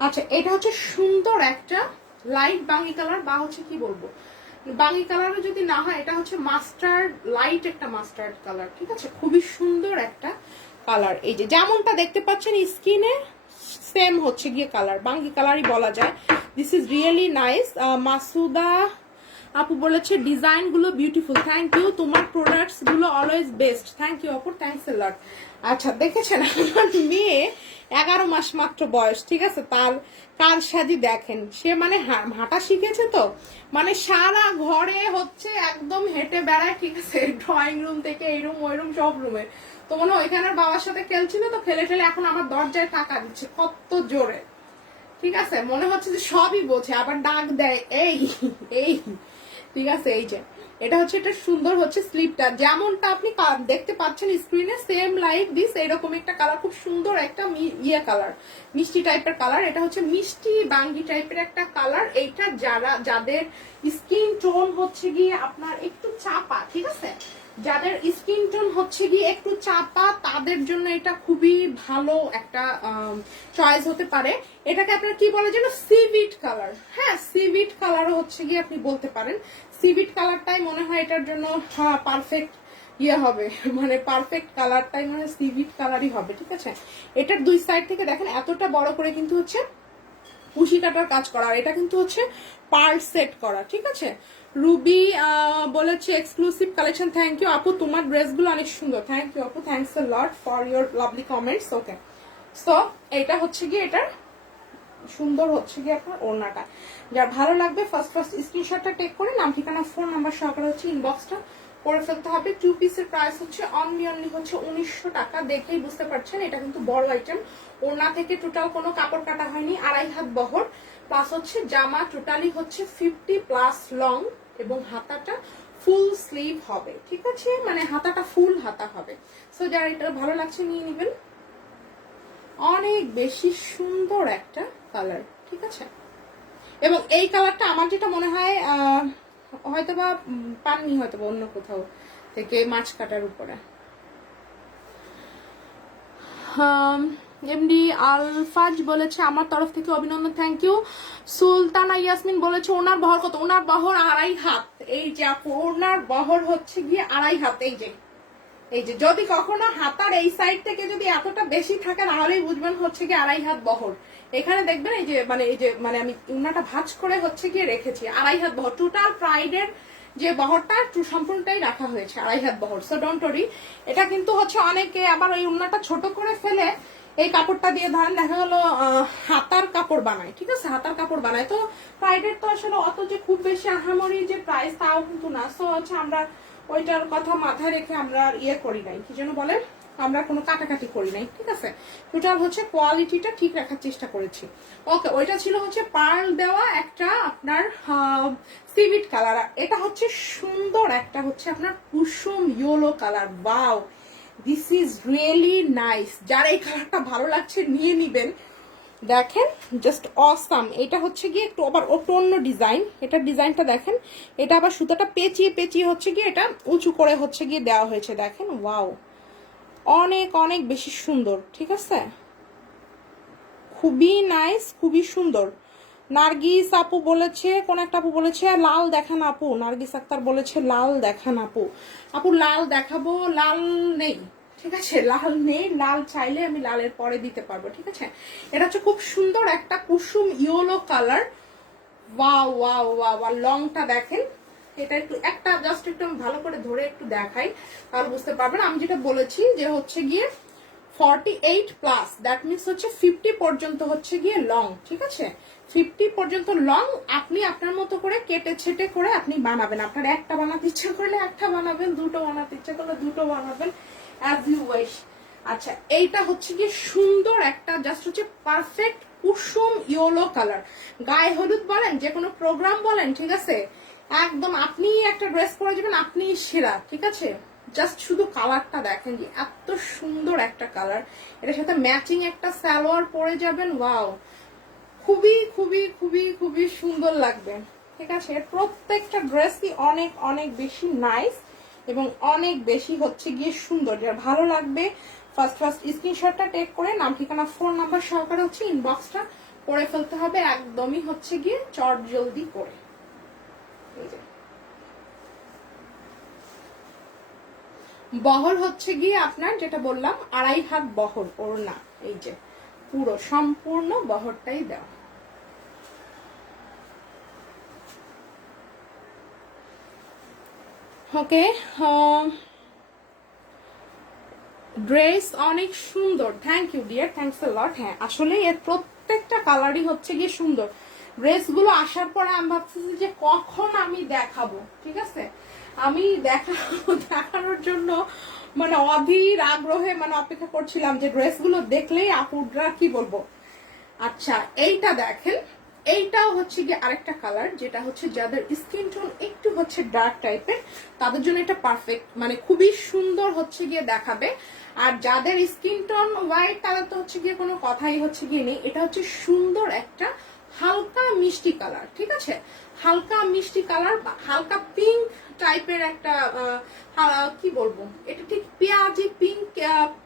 আচ্ছা, এটা হচ্ছে সুন্দর একটা লাইট বাঙ্গি কালার, বা হচ্ছে কি বলবো, বাঙ্গি কালারও যদি না হয়, এটা হচ্ছে মাস্টার্ড, লাইট একটা মাস্টার্ড কালার, ঠিক আছে? খুবই সুন্দর একটা কালার। এই যে যেমনটা দেখতে পাচ্ছেন স্কিনে, সেম হচ্ছে গিয়ে কালার, বাঙ্গি কালারই বলা যায়। This is really nice. Masuda আপু বলেছে ডিজাইন গুলো বিউটিফুল, থ্যাংক ইউ। তোমার প্রোডাক্টস গুলো অলওয়েজ বেস্ট, থ্যাংক ইউ আপু, থ্যাংকস এ লট। আচ্ছা, দেখেছেন আমার মেয়ে 11 মাস মাত্র বয়স, ঠিক আছে? তার কারসাজি দেখেন, সে মানে হাঁটা শিখেছে তো, মানে সারা ঘরে হচ্ছে একদম হেঁটে বেড়ায়, ঠিক আছে? ড্রয়িং রুম থেকে এই রুম ওই রুম সব রুমে। তো মনে হয় ওইখানের বাবার সাথে খেলছিল, তো খেলে এখন আমার দরজায় টাকা দিচ্ছে কত জোরে, ঠিক আছে? মনে হচ্ছে যে সবই বোঝে, আবার ডাক দেয় এই এই, ঠিক আছে? এই যে এটা হচ্ছে, এটা সুন্দর হচ্ছে স্লিপটা, যেমনটা আপনি দেখতে পাচ্ছেন স্ক্রিনে, সেম লাইক দিস, এরকম একটা কালার, খুব সুন্দর একটা ইয়ে কালার, মিষ্টি টাইপের কালার। এটা হচ্ছে মিষ্টি বাঙ্গি টাইপের একটা কালার। এইটা যাদের স্কিন টোন হচ্ছে গিয়ে আপনার একটু চাপা, ঠিক আছে? যাদের স্কিন টোন হচ্ছে গিয়ে একটু চাপা, তাদের জন্য এটা খুবই ভালো একটা চয়েস হতে পারে। এটাকে আপনার কি বলে যেন, সিভিট কালার। হ্যাঁ, সিভিট কালারও হচ্ছে গিয়ে আপনি বলতে পারেন। সিভিট কালারটাই মনে হয় এটার জন্য পারফেক্ট ইয়ে হবে, মানে পারফেক্ট কালারটাই মনে হয় সিভিট কালারই হবে, ঠিক আছে? এটার দুই সাইড থেকে দেখেন এতটা বড় করে কিন্তু হচ্ছে কুশি কাটার কাজ করা, আর এটা কিন্তু হচ্ছে পার্ল সেট করা, ঠিক আছে? রুবি বলেছে এক্সক্লুসিভ কালেকশন, থ্যাংক ইউ আপু, তোমার ড্রেসগুলো অনেক সুন্দর, থ্যাংক ইউ আপু, thanks a lot for your lovely comments. Okay, so এটা হচ্ছে গিয়ে এটার সুন্দর হচ্ছে গিয়ে আপনার ওড়নাটা। যার ভালো লাগবে ফার্স্ট স্ক্রিনশটটা টেক করে নাম ঠিকানা ফোন নাম্বার সহকারে হচ্ছে ইনবক্সটা করে ফেলতে হবে। 2 পিসের প্রাইস হচ্ছে অনলি হচ্ছে 1900 টাকা। দেখেই বুঝতে পারছেন এটা কিন্তু বড় আইটেম। ওড়না থেকে টোটাল কোনো কাপড় কাটা হয়নি, 2.5 হাত বহর, প্লাস হচ্ছে জামা টোটালি হচ্ছে 50 প্লাস লং, এবং হাতাটা ফুল স্লিভ হবে, ঠিক আছে? মানে হাতাটা ফুল হাতা হবে। সো যারা এটা ভালো লাগছে নিয়ে নেবেন। অনেক বেশি সুন্দর একটা কালার, ঠিক আছে? এবং এই কালারটা আমার যেটা মনে হয় হয়তোবা পাননি, হয়তোবা অন্য কোথাও থেকে মাছ কাটার উপরে। এমডি আলফাজ বলেছে আমার তরফ থেকে অভিনন্দন, থ্যাংক ইউ। সুলতানা ইয়াসমিন বলেছে ওনার বহর কত? ওনার বহর 2.5 হাত। এই যে আপু, ওনার বহর হচ্ছে গিয়ে 2.5 হাত। এই যে যদি কখনো হাতার এই সাইড থেকে যদি এতটা বেশি থাকে, তাহলেই বুঝবেন হচ্ছে গিয়ে 2.5 হাত বহর। এখানে দেখবেন এই যে মানে আমি উন্নাটা ভাঁজ করে হচ্ছে গিয়ে রেখেছি 2.5 হাত বহর। টোটাল প্রাইডের যে বহরটা সম্পূর্ণটাই রাখা হয়েছে 2.5 হাত বহর। So don't worry. এটা কিন্তু হচ্ছে অনেকে আবার ওই উন্নাটা ছোট করে ফেলে এই কাপড়টা দিয়ে ধরেন দেখা গেলো হাতার কাপড় বানায়, ঠিক আছে? হাতার কাপড় বানায়। তো প্রাইডের তো আসলে অত যে খুব বেশি আহামরি যে প্রাইস তাও কিন্তু না। সো হচ্ছে আমরা ওইটার কথা মাথায় রেখে আমরা ইয়ে করি নাই, কি যেন বলে, আমরা কোনো কাটাকাটি করি নাই, ঠিক আছে? টোটাল হচ্ছে কোয়ালিটিটা ঠিক রাখার চেষ্টা করেছি। ওকে, ওইটা ছিল হচ্ছে পার্ল দেওয়া একটা আপনার সিভিট কালার। এটা হচ্ছে সুন্দর একটা হচ্ছে আপনার কুসুম yellow colour. Wow, this is really nice. যার এই কালারটা ভালো লাগছে নিয়ে নিবেন। দেখেন জাস্ট অসাম। এটা হচ্ছে গিয়ে একটু আবার অন্য ডিজাইন। এটার ডিজাইনটা দেখেন, এটা আবার সুতাটা পেঁচিয়ে হচ্ছে গিয়ে এটা উঁচু করে হচ্ছে গিয়ে দেওয়া হয়েছে। দেখেন, ওয়াও, অনেক বেশি সুন্দর, ঠিক আছে? খুবই নাইস, খুবই সুন্দর। নার্গিস আপু বলেছে, কোন একটা আপু বলেছে লাল দেখান আপু, নার্গিস আক্তার বলেছে লাল দেখান আপু। আপু লাল দেখাবো, লাল নেই, ঠিক আছে, লাল নেই। লাল চাইলে আমি লালের পরে দিতে পারবো, ঠিক আছে। এটা হচ্ছে খুব সুন্দর একটা কুসুম yellow colour. Wow wow wow, আর লংটা দেখেন। এটা একটু একটা জাস্ট একটু ভালো করে ধরে একটু দেখাই, তাহলে বুঝতে পারবেন। আমি যেটা বলেছি যে হচ্ছে গিয়ে 48 প্লাস, দ্যাট মিনস হচ্ছে 50 পর্যন্ত হচ্ছে গিয়ে লং, ঠিক আছে। 50 পর্যন্ত লং। আপনি আপনার মতো করে কেটে ছেটে করে আপনি বানাবেন। আপনার একটা বানাতে ইচ্ছা করলে একটা বানাবেন, দুটো বানাতে ইচ্ছা করলে দুটো বানাবেন, অ্যাজ ইউ উইশ। আচ্ছা, এইটা হচ্ছে গিয়ে সুন্দর একটা জাস্ট হচ্ছে পারফেক্ট কুসুম ইয়েলো কালার। গায়ে হলুদ বলেন, যে কোনো প্রোগ্রাম বলেন, ঠিক আছে, একদম আপনি একটা ড্রেস পরে যাবেন, আপনি সেরা, ঠিক আছে। জাস্ট শুধু কালারটা দেখেন যে এত সুন্দর একটা কালার। এটার সাথে ম্যাচিং একটা সালোয়ার পরে যাবেন, ওয়াও, খুবই খুবই খুবই খুবই সুন্দর লাগবে, ঠিক আছে। প্রত্যেকটা ড্রেসই অনেক অনেক বেশি নাইস এবং অনেক বেশি হচ্ছে গিয়ে সুন্দর। যার ভালো লাগবে ফার্স্ট স্ক্রিনশটটা টেক করে নাম ঠিকানা ফোন নাম্বার সহকারে হচ্ছে ইনবক্সটা করে ফেলতে হবে, একদমই হচ্ছে গিয়ে চট জলদি করে। বহর হচ্ছে গিয়ে আপনার যেটা বললাম 2.5 হাত বহর ওড়না, এই যে পুরো সম্পূর্ণ বহরটাই দেওয়া। ওকে, ড্রেস অনেক সুন্দর, thank you dear, thanks a lot. হ্যাঁ আসলে এর প্রত্যেকটা কালারই হচ্ছে গিয়ে সুন্দর। ড্রেসগুলো আসার পরে আমি ভাবতেছি যে কখন আমি দেখাবো, ঠিক আছে। আমি দেখানোর জন্য মানে অধীর আগ্রহে মানে অপেক্ষা করছিলাম যে ড্রেসগুলো দেখলেই আপুরা কি বলবো। আচ্ছা, এইটা দেখেন, এইটাও হচ্ছে গিয়ে আরেকটা কালার, যেটা হচ্ছে যাদের স্কিন টোন একটু হচ্ছে ডার্ক টাইপের তাদের জন্য এটা পারফেক্ট, মানে খুবই সুন্দর হচ্ছে গিয়ে দেখাবে। আর যাদের স্কিন টোন হোয়াইট তাদের তো হচ্ছে গিয়ে কোনো কথাই হচ্ছে গিয়ে নেই। এটা হচ্ছে সুন্দর একটা হালকা মিষ্টি কালার, ঠিক আছে, হালকা মিষ্টি কালার, হালকা পিঙ্ক টাইপের একটা কি বলবো, এটা ঠিক পেঁয়াজি পিঙ্ক,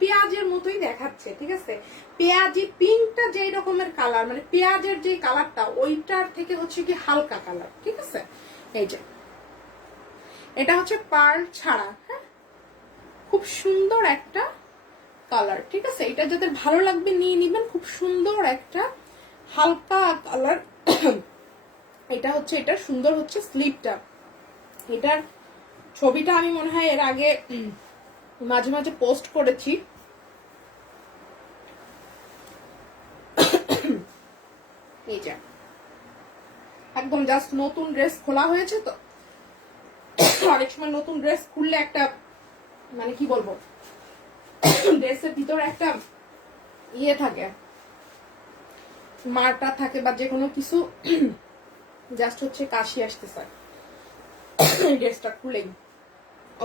পেঁয়াজের মতোই দেখাচ্ছে, ঠিক আছে। পেঁয়াজি পিঙ্কটা যেই রকমের কালার, মানে পেঁয়াজের যে কালারটা ওইটার থেকে হচ্ছে কি হালকা কালার, ঠিক আছে। এই যে এটা হচ্ছে পার্ল ছাড়া, হ্যাঁ, খুব সুন্দর একটা কালার, ঠিক আছে। এটা যাদের ভালো লাগবে নিয়ে নিবেন, খুব সুন্দর একটা হালকা কালার। এটা হচ্ছে, এটা সুন্দর হচ্ছে স্লিপটা। এটার ছবিটা আমি মনে হয় এর আগে মাঝে মাঝে পোস্ট করেছি। এই যে একদম জাস্ট নতুন ড্রেস খোলা হয়েছে তো, অনেক সময় নতুন ড্রেস খুললে একটা মানে কি বলবো, ড্রেসের ভিতরে একটা ইয়ে থাকে, মারটা থাকে বা যে কোনো কিছু, জাস্ট হচ্ছে কাশি আসতেছে ড্রেসটা খুলেই।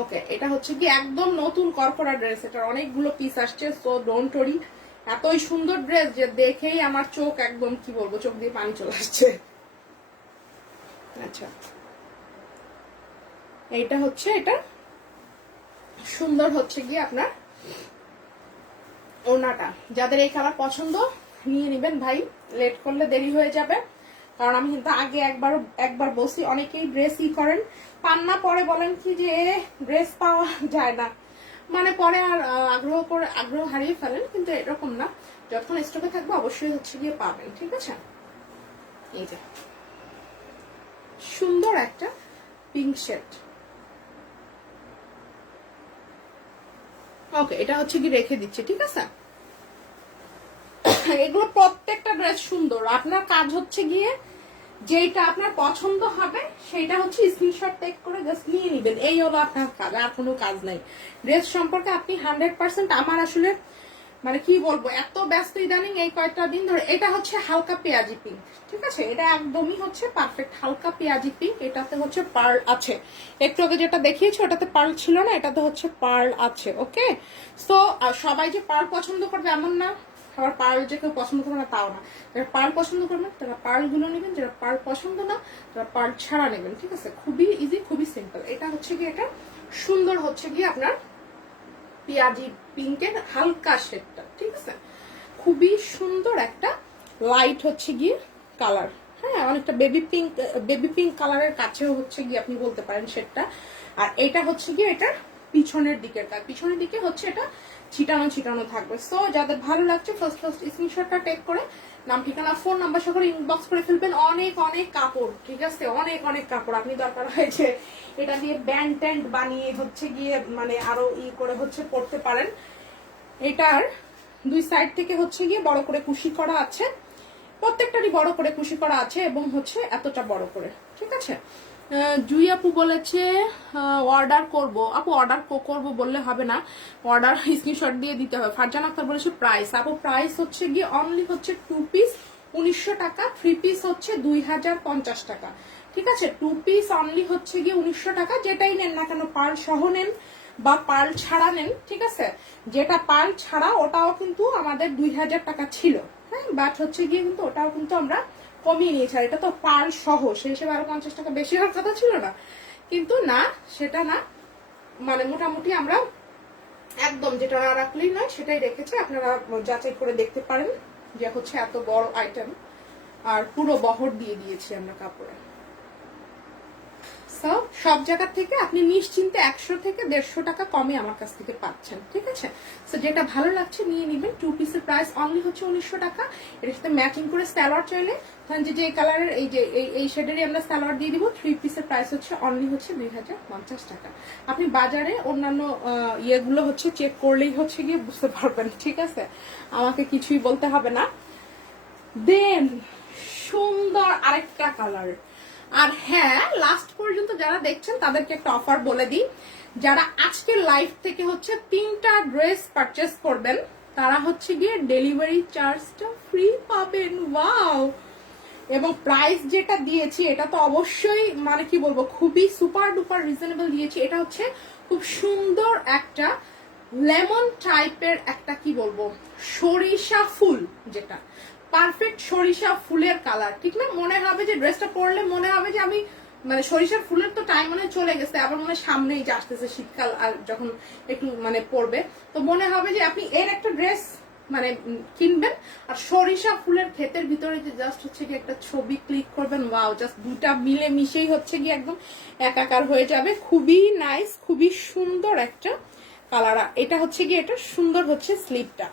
ওকে, এটা হচ্ছে কি একদম নতুন করকরা ড্রেস, এটার অনেকগুলো পিস আসছে, সো ডোন্ট ওরি। এতই সুন্দর ড্রেস যে দেখেই আমার চোখ একদম কি বলবো, চোখ দিয়ে পানি চলে আসছে। আচ্ছা, এইটা হচ্ছে, এটা সুন্দর হচ্ছে গিয়ে আপনার ওড়নাটা। যাদের এই কালার পছন্দ নিয়ে নিবেন ভাই, লেট করলে দেরি হয়ে যাবে। কারণ আমি কিন্তু আগে একবার বসি, অনেকেই ড্রেস করেন পান না, পরে বলেন কি যে ড্রেস পাওয়া যায় না, মানে পরে আর আগ্রহ হারিয়ে ফেলেন। কিন্তু এরকম না, যখন স্টকে থাকবে অবশ্যই হচ্ছে গিয়ে পাবেন, ঠিক আছে। এই যে সুন্দর একটা পিঙ্ক শেড। ওকে, এটা হচ্ছে কি রেখে দিচ্ছে, ঠিক আছে। এগুলো প্রত্যেকটা ড্রেস সুন্দর। আপনার কাজ হচ্ছে গিয়ে যেটা আপনার পছন্দ হবে সেটা হচ্ছে স্ক্রিনশট টেক করে জাস্ট নিয়ে নিবেন, এই হলো আপনার কাজ, আর কোনো কাজ নাই। ড্রেস সম্পর্কে আপনি 100%, আমার আসলে মানে কি বলবো, এত ব্যস্ত ইদানিং এই কয়েকটা দিন ধরে। এটা হচ্ছে হালকা পেঁয়াজি পিঙ্ক, ঠিক আছে, এটা একদমই হচ্ছে পারফেক্ট হালকা পেঁয়াজি পিঙ্ক। এটাতে হচ্ছে পার্ল আছে, একটু আগে যেটা দেখিয়েছি ওটাতে পার্ল ছিল না, এটাতে হচ্ছে পার্ল আছে। ওকে, সো সবাই যে পার্ল পছন্দ করবে এমন না, আবার পার্ল যে কেউ পছন্দ করবে না তাও না। যারা পার্ল পছন্দ করবেন তারা পার্ল গুলো নেবেন, যারা পার্ল পছন্দ না তারা পার্ল ছাড়া নেবেন, ঠিক আছে। খুবই ইজি, খুবই সিম্পল। এটা হচ্ছে গিয়ে, এটা সুন্দর হচ্ছে গিয়ে আপনার পেঁয়াজি পিঙ্কের হালকা শেডটা, ঠিক আছে, খুবই সুন্দর একটা লাইট হচ্ছে গিয়ে কালার, হ্যাঁ অনেকটা বেবি পিঙ্ক কালারের কাছেও হচ্ছে গিয়ে আপনি বলতে পারেন শেডটা। আর এটা হচ্ছে গিয়ে এটার পিছনের দিকের কাজ, পিছনের দিকে হচ্ছে এটা ছিটানো ছিটানো থাকবে। সো যাদের ভালো লাগছে ফার্স্ট স্ক্রিনশটটা টেক করে নাম ঠিকানা ফোন নাম্বার সহ ইনবক্স করে ফেলবেন। অনেক অনেক কাপড়, ঠিক আছে, অনেক অনেক কাপড়। আপনি দরকার হয়েছে এটা দিয়ে ব্যান্ড ট্যান্ড বানিয়ে হচ্ছে গিয়ে মানে আরো করে হচ্ছে পড়তে পারেন। এটার দুই সাইড থেকে হচ্ছে গিয়ে বড় করে কুশি করা আছে, প্রত্যেকটারই বড় করে কুশি করা আছে এবং হচ্ছে এতটা বড় করে, ঠিক আছে। জুই আপু বলেছে অর্ডার করব। আপু অর্ডার করবো বললে হবে না, অর্ডার স্ক্রিনশট দিয়ে দিতে হবে। ফারজান আক্তার বলেছে প্রাইস, আপু প্রাইস হচ্ছে গিয়ে অনলি হচ্ছে 2 পিস 1900 টাকা, 3 পিস হচ্ছে 2050 টাকা, ঠিক আছে। 2 পিস অনলি হচ্ছে গিয়ে 1900 টাকা, যেটাই নেন না কেন, পার্ল সহ নেন বা পার্ল ছাড়া নেন, ঠিক আছে। যেটা পার্ল ছাড়া ওটাও কিন্তু আমাদের 2000 টাকা ছিল, হ্যাঁ, বাট হচ্ছে গিয়ে কিন্তু ওটাও কিন্তু আমরা কমিয়ে নিয়েছি। আর এটা তো পার্ল সহ, সেই হিসেবে আরো 50 টাকা বেশি হওয়ার কথা ছিল না, কিন্তু না সেটা না, মানে মোটামুটি আমরা একদম যেটা না রাখলেই নয় সেটাই রেখেছি। আপনারা যাচাই করে দেখতে পারেন যে হচ্ছে এত বড় আইটেম আর পুরো বহর দিয়ে দিয়েছি আমরা কাপড়ে। সব জায়গা থেকে আপনি নিশ্চিন্তে 100 থেকে 150 টাকা কমে আমার কাছ থেকে পাচ্ছেন, ঠিক আছে। সো যেটা ভালো লাগছে নিয়ে নিবেন। 2 পিসের প্রাইস অনলি হচ্ছে 1900 টাকা। এর সাথে ম্যাচিং করে সালোয়ার চাইলে ধরেন যে কালারের এই শেডেরই আমরা সালোয়ার দিয়ে দিব। 3 পিসের প্রাইস হচ্ছে অনলি হচ্ছে 2050 টাকা। আপনি বাজারে অন্যান্য ইয়েগুলো হচ্ছে চেক করলেই হচ্ছে গিয়ে বুঝতে পারবেন, ঠিক আছে, আমাকে কিছুই বলতে হবে না। দেন সুন্দর আরেকটা কালার। আর হ্যাঁ, লাস্ট পর্যন্ত যারা দেখছেন তাদেরকে একটা অফার বলে দিই, যারা আজকের লাইভ থেকে হচ্ছে 3টা ড্রেস পারচেস করবেন তারা হচ্ছে গিয়ে ডেলিভারি চার্জটা ফ্রি পাবেন। ওয়াও! এবং প্রাইস যেটা দিয়েছি এটা তো অবশ্যই মানে কি বলবো, খুবই সুপার ডুপার রিজনেবল দিয়েছি। এটা হচ্ছে খুব সুন্দর একটা লেমন টাইপের একটা কি বলবো সরিষা ফুল, যেটা পারফেক্ট সরিষা ফুলের কালার, ঠিক না? মনে হবে যে ড্রেসটা পরলে মনে হবে যে আমি মানে সরিষার ফুলের তো টাইম মনে চলে গেছে, আবার মনে সামনেই যে আসতেছে শীতকাল, আর যখন একটু মানে পরবে তো মনে হবে যে আপনি এর একটা ড্রেস মানে কিনবেন আর সরিষা ফুলের ক্ষেতের ভিতরে যে জাস্ট হচ্ছে কি একটা ছবি ক্লিক করবেন, ওয়াও, জাস্ট দুটা মিলে মিশেই হচ্ছে কি একদম একাকার হয়ে যাবে। খুবই নাইস, খুবই সুন্দর একটা কালার। এটা হচ্ছে কি এটা সুন্দর হচ্ছে স্লিপটা।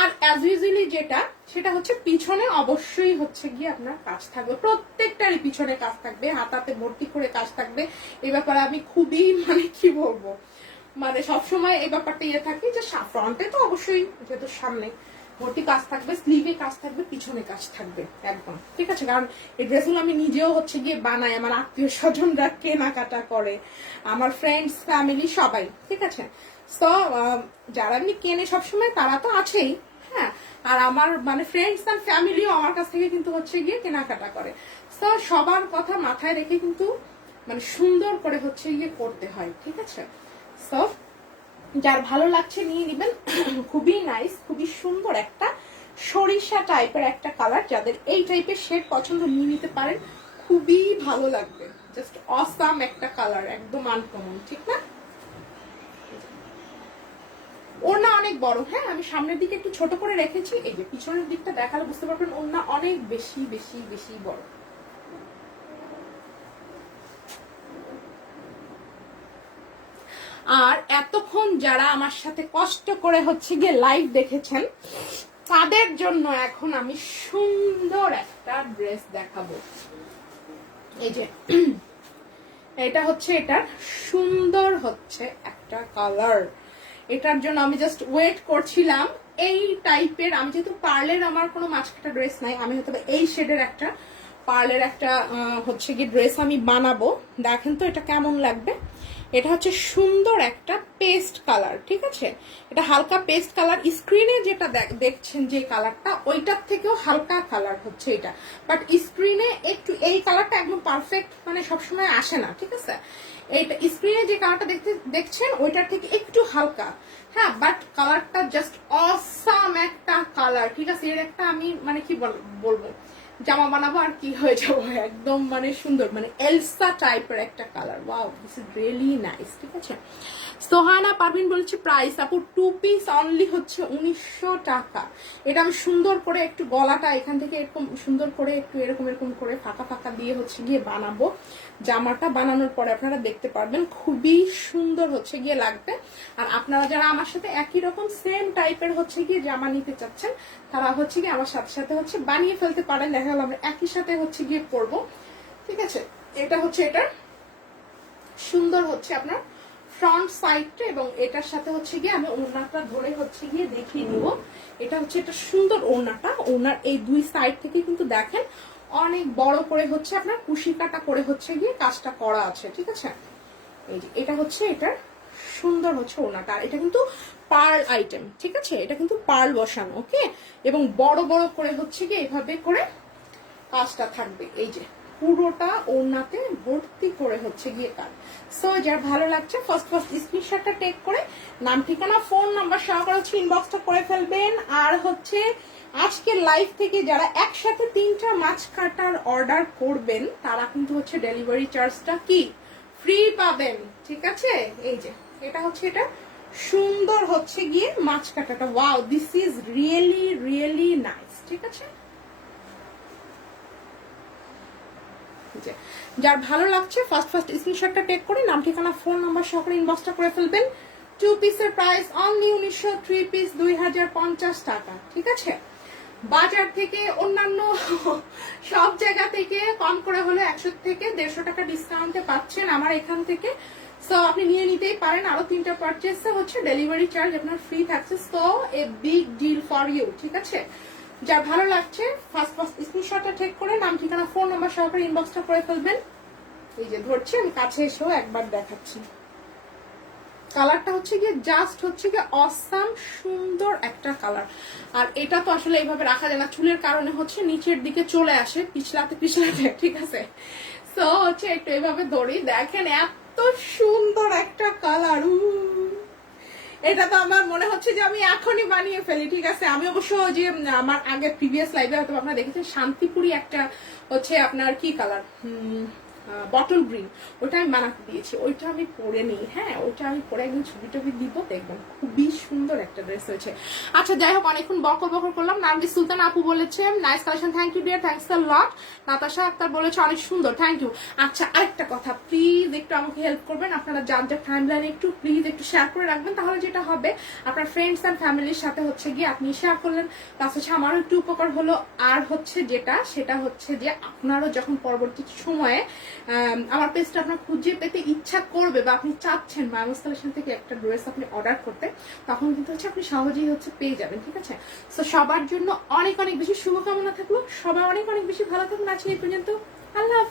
আর অ্যাজ ইউজুয়ালি যেটা সেটা হচ্ছে পিছনে অবশ্যই হচ্ছে গিয়ে আপনার কাজ থাকবে, প্রত্যেকটারই পিছনে কাজ থাকবে, হাতাতে ভর্তি করে কাজ থাকবে। এই ব্যাপারে আমি খুবই মানে কি বলবো, মানে সবসময় এই ব্যাপারটা ইয়ে থাকে যে ফ্রন্টে তো অবশ্যই যেহেতু সামনে ভর্তি কাজ থাকবে, স্লিভে কাজ থাকবে, পিছনে কাজ থাকবে একদম, ঠিক আছে। কারণ এই ড্রেসগুলো আমি নিজেও হচ্ছে গিয়ে বানাই, আমার আত্মীয় স্বজনরা কেনাকাটা করে, আমার ফ্রেন্ডস ফ্যামিলি সবাই, ঠিক আছে। সো যারা এমনি কেনে সবসময় তারা তো আছেই, হ্যাঁ, আর আমার মানে ফ্রেন্ডস আর ফ্যামিলিও আমার কাছ থেকে কিন্তু হচ্ছে গিয়ে কেনাকাটা করে। সো সবার কথা মাথায় রেখে কিন্তু মানে সুন্দর করে হচ্ছে গিয়ে করতে হয়, ঠিক আছে। সো যার ভালো লাগছে নিয়ে নিবেন। খুবই নাইস, খুবই সুন্দর একটা সরিষা টাইপের একটা কালার, যাদের এই টাইপের শেড পছন্দ নিয়ে নিতে পারেন, খুবই ভালো লাগবে। জাস্ট অসাম একটা কালার, একদম আনকমন, ঠিক না? ওড়না অনেক বড়, হ্যাঁ, আমি সামনের দিকে একটু ছোট করে রেখেছি, এই যে পিছনের দিকটা দেখালে বুঝতে পারবেন ওড়না অনেক বেশি বেশি বেশি বড়। আর এতক্ষণ যারা আমার সাথে কষ্ট করে হচ্ছে গিয়ে লাইভ দেখেছেন তাদের জন্য এখন আমি সুন্দর একটা ড্রেস দেখাবো। এই যে এটা হচ্ছে এটার সুন্দর হচ্ছে একটা কালার, এটার জন্য আমি জাস্ট ওয়েট করছিলাম এই টাইপের। আমি যেহেতু পার্লের আমার কোনো মাঝখাটা ড্রেস নাই, আমি হয়তো এই শেডের একটা পার্লের একটা হচ্ছে কি ড্রেস আমি বানাবো। দেখেন তো এটা কেমন লাগবে। এটা হচ্ছে সুন্দর একটা পেস্ট কালার, ঠিক আছে, এটা হালকা পেস্ট কালার। স্ক্রিনে যেটা দেখছেন যে কালারটা ওইটার থেকেও হালকা কালার হচ্ছে এটা, বাট স্ক্রিনে একটু এই কালারটা একদম পারফেক্ট মানে সবসময় আসে না, ঠিক আছে। এইটা স্ক্রিনে যে কালারটা দেখছেন ওইটার থেকে একটু হালকা, হ্যাঁ, বাট কালারটা জাস্ট অসাম একটা কালার, ঠিক আছে। এর একটা আমি মানে কি বলবো জামা বানাবো আর কি হয়ে যাবো, একদম মানে সুন্দর, মানে এলসা টাইপের একটা colour. Wow, this is really nice. ঠিক আছে, সোহানা পারভিন বলছে প্রাইস আপু 2 পিস অনলি হচ্ছে 1900 টাকা। এটা আমি সুন্দর করে একটু গলাটা এখান থেকে এরকম সুন্দর করে একটু এরকম এরকম করে ফাঁকা ফাঁকা দিয়ে হচ্ছে গিয়ে বানাবো। জামাটা বানানোর পরে আপনারা দেখতে পারবেন খুবই সুন্দর হচ্ছে গিয়ে লাগবে। আর আপনারা যারা আমার সাথে একই রকম সেম টাইপের হচ্ছে গিয়ে জামা নিতে চাচ্ছেন, তারা হচ্ছে গিয়ে আমার সাথে সাথে হচ্ছে বানিয়ে ফেলতে পারেন। দেখা গেল আমরা একই সাথে হচ্ছে গিয়ে পরবো। ঠিক আছে, এটা হচ্ছে এটা সুন্দর হচ্ছে আপনার ফ্রন্ট সাইডটা, এবং এটার সাথে হচ্ছে গিয়ে আমি ওড়নাটা ধরে হচ্ছে গিয়ে দেখিয়ে নিব। এটা হচ্ছে এটা সুন্দর ওড়নাটা, ওড়নার এই দুই সাইড থেকে কিন্তু দেখেন অনেক বড় করে হচ্ছে আপনার কুশি কাটা করে হচ্ছে গিয়ে কাজটা করা আছে। ঠিক আছে, এই যে এটা হচ্ছে এটার সুন্দর হচ্ছে ওড়নাটা। আর এটা কিন্তু পার্ল আইটেম। ঠিক আছে, এটা কিন্তু পার্ল বসানো। ওকে, এবং বড় বড় করে হচ্ছে গিয়ে এভাবে করে কাজটা থাকবে। এই যে পুরোটা ওড়নাতে ভর্তি করে হচ্ছে গিয়ে কাজ। সো যার ভালো লাগছে ফার্স্ট স্ক্রিনশটটা টেক করে নাম ঠিকানা ফোন নাম্বার সহকারে হচ্ছে ইনবক্সটা করে ফেলবেন। আর হচ্ছে আজকের লাইভ থেকে যারা একসাথে 3টা মাছ কাটার অর্ডার করবেন তারা কিন্তু হচ্ছে ডেলিভারি চার্জটা কি ফ্রি পাবেন। ঠিক আছে, এই যে এটা হচ্ছে এটা সুন্দর হচ্ছে গিয়ে মাছ কাটাটা। Wow, this is really really nice. ঠিক আছে, যার ভালো লাগছে ফার্স্ট স্ক্রিনশটটা টেক করে নাম ঠিকানা ফোন নাম্বার সহকারে ইনবক্সটা করে ফেলবেন। 2 পিসের প্রাইস অনলি 1900, 3 পিস 2050 টাকা। ঠিক আছে, বাজার থেকে অন্যান্য সব জায়গা থেকে কম করে হলে 100 থেকে 150 টাকা ডিসকাউন্টে পাচ্ছেন আমার এখান থেকে। সো আপনি নিয়ে নিতেই পারেন। আরো 3টা পারচেসে হচ্ছে ডেলিভারি চার্জ আপনার ফ্রি থাকছে। So a big deal for you. ঠিক আছে, যার ভালো লাগছে ফার্স্ট স্ক্রিনশটটা টেক করে নাম ঠিকানা ফোন নাম্বার সহকারে ইনবক্সটা করে ফেলবেন। এই যে ধরছি আমি কাছে এসেও একবার দেখাচ্ছি। কালারটা হচ্ছে গিয়ে জাস্ট হচ্ছে গিয়ে অসাম সুন্দর একটা কালার। আর এটা তো আসলে এইভাবে রাখা যায় না, চুলের কারণে হচ্ছে নিচের দিকে চলে আসে পিছলাতে পিছলাতে। ঠিক আছে, সো হচ্ছে একটু এইভাবে ধরি, দেখেন এত সুন্দর একটা কালার। এটা তো আমার মনে হচ্ছে যে আমি এখনই বানিয়ে ফেলি। ঠিক আছে, আমি অবশ্য যে আমার আগে প্রিভিয়াস লাইভে হয়তো আপনারা দেখেছেন শান্তিপুরি একটা হচ্ছে আপনার কি কালার বটল গ্রিন, ওইটা আমি বানাতে দিয়েছি, ওইটা আমি পরে নিই। হ্যাঁ, ওইটা আমি পরে একদিন ছবি টবি দিব, দেখবেন খুবই সুন্দর একটা ড্রেস হয়েছে। আচ্ছা যাই হোক, অনেকক্ষণ বকর বকর করলাম। নামজি সুলতান আপু বলেছে nice collection, thank you dear, thanks a lot. Natasha Akter বলেছে অনেক সুন্দর, থ্যাংক ইউ। আচ্ছা আরেকটা কথা, প্লিজ একটু আমাকে হেল্প করবেন, আপনারা যার যার টাইম লাইনে একটু প্লিজ একটু শেয়ার করে রাখবেন। তাহলে যেটা হবে আপনার ফ্রেন্ডস অ্যান্ড ফ্যামিলির সাথে হচ্ছে গিয়ে আপনি শেয়ার করলেন, প্লাস হচ্ছে আমারও একটু উপকার হলো। আর হচ্ছে সেটা হচ্ছে যে আপনারও যখন পরবর্তী সময়ে আমার পেজটা আপনার খুঁজে পেতে ইচ্ছা করবে বা আপনি চাচ্ছেন মায়ামস কালেকশন থেকে একটা ড্রেস আপনি অর্ডার করতে, তখন কিন্তু হচ্ছে আপনি সহজেই হচ্ছে পেয়ে যাবেন। ঠিক আছে, তো সবার জন্য অনেক অনেক বেশি শুভকামনা থাকলো, সবাই অনেক অনেক বেশি ভালো থাকুন। আজকে এই পর্যন্ত, আল্লাহ হাফেজ।